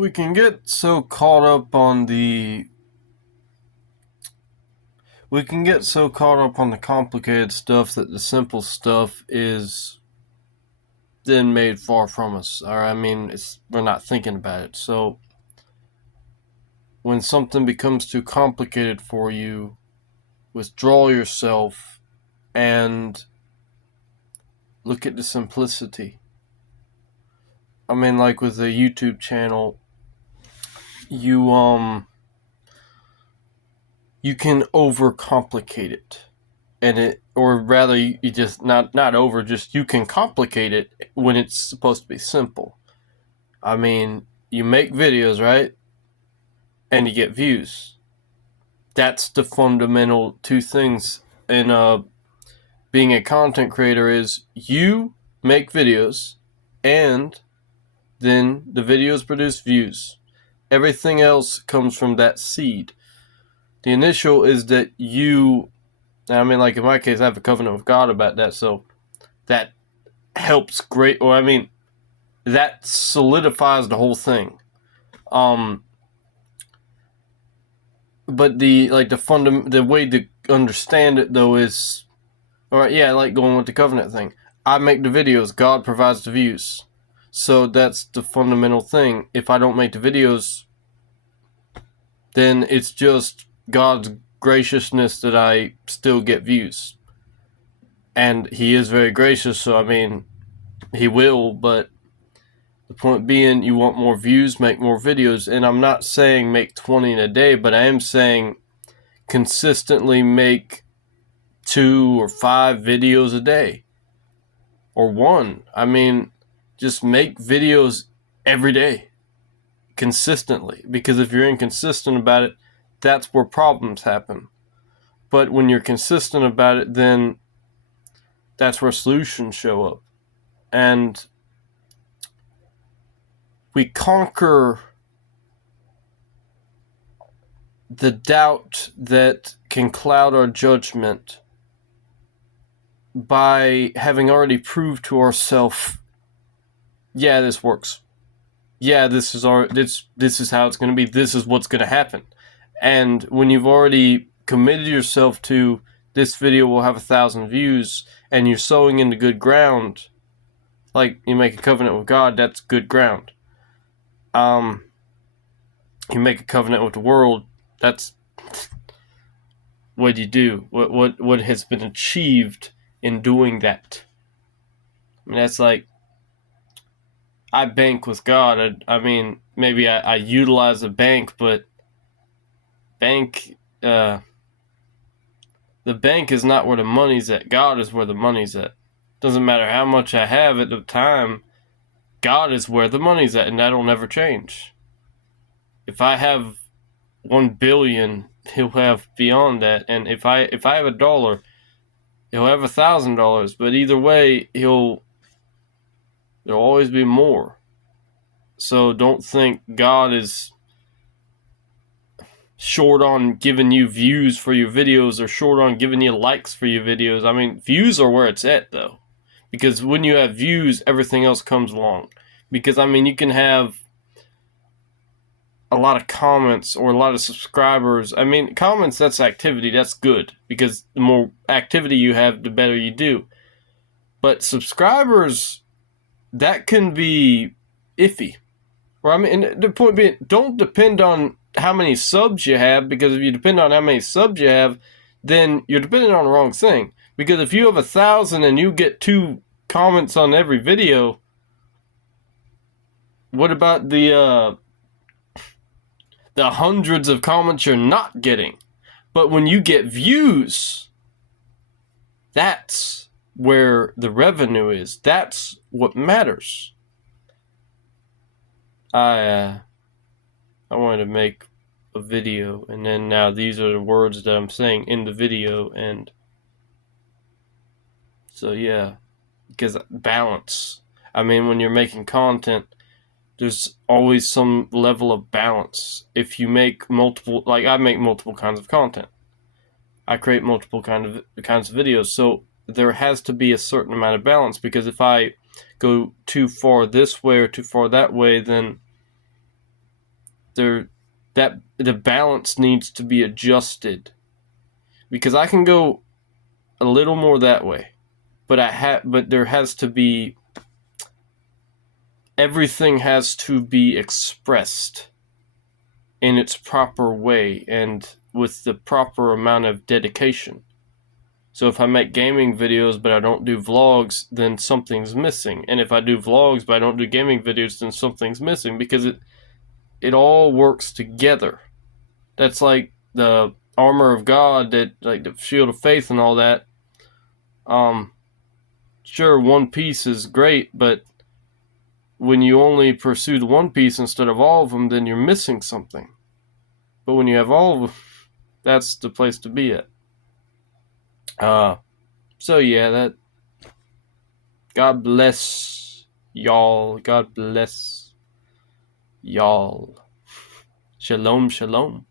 We can get so caught up on the complicated stuff that the simple stuff is then made far from us. Or we're not thinking about it. So when something becomes too complicated for you, withdraw yourself and look at the simplicity. Like with a YouTube channel, you can overcomplicate it, or rather, you just not over, just you can complicate it when it's supposed to be simple. You make videos, right? And you get views. That's the fundamental two things in being a content creator is you make videos and then the videos produce views. Everything else comes from that seed. The initial is that like in my case, I have a covenant with God about that, so that helps great, that solidifies the whole thing. But the way to understand it though is, alright, yeah, I like going with the covenant thing. I make the videos, God provides the views. So that's the fundamental thing. If I don't make the videos, then it's just God's graciousness that I still get views. And He is very gracious, so He will, but the point being, you want more views, make more videos. And I'm not saying make 20 in a day, but I am saying consistently make 2 or 5 videos a day. Or 1. Just make videos every day. Consistently. Because if you're inconsistent about it, that's where problems happen. But when you're consistent about it, then that's where solutions show up. And we conquer the doubt that can cloud our judgment by having already proved to ourselves, yeah, this works. Yeah, this is how it's going to be. This is what's going to happen. And when you've already committed yourself to this video will have 1,000 views and you're sowing into good ground, like you make a covenant with God, that's good ground. You make a covenant with the world, that's what you do. What has been achieved in doing that. That's like, I bank with God. Maybe I utilize a bank, but the bank is not where the money's at. God is where the money's at. Doesn't matter how much I have at the time, God is where the money's at, and that'll never change. If I have 1 billion, He'll have beyond that, and if I have $1, He'll have $1,000. But either way, there'll always be more. So don't think God is short on giving you views for your videos or short on giving you likes for your videos. Views are where it's at, though. Because when you have views, everything else comes along. Because, you can have a lot of comments or a lot of subscribers. Comments, that's activity. That's good. Because the more activity you have, the better you do. But subscribers, that can be iffy. And the point being, don't depend on how many subs you have, because if you depend on how many subs you have, then you're depending on the wrong thing. Because if you have 1,000 and you get 2 comments on every video, what about the hundreds of comments you're not getting? But when you get views, that's where the revenue is. That's what matters. I wanted to make a video, and then now these are the words that I'm saying in the video, and so yeah, because balance. When you're making content, there's always some level of balance. If you make multiple, like I make multiple kinds of content, I create multiple kinds of videos, so there has to be a certain amount of balance, because if I go too far this way or too far that way, then that the balance needs to be adjusted, because I can go a little more that way, but there has to be, everything has to be expressed in its proper way and with the proper amount of dedication. So if I make gaming videos but I don't do vlogs, then something's missing. And if I do vlogs but I don't do gaming videos, then something's missing, because it all works together. That's like the armor of God, that like the shield of faith and all that. Sure, one piece is great, but when you only pursue the one piece instead of all of them, then you're missing something. But when you have all of them, that's the place to be at. So yeah, that. God bless y'all. God bless y'all. Shalom, shalom.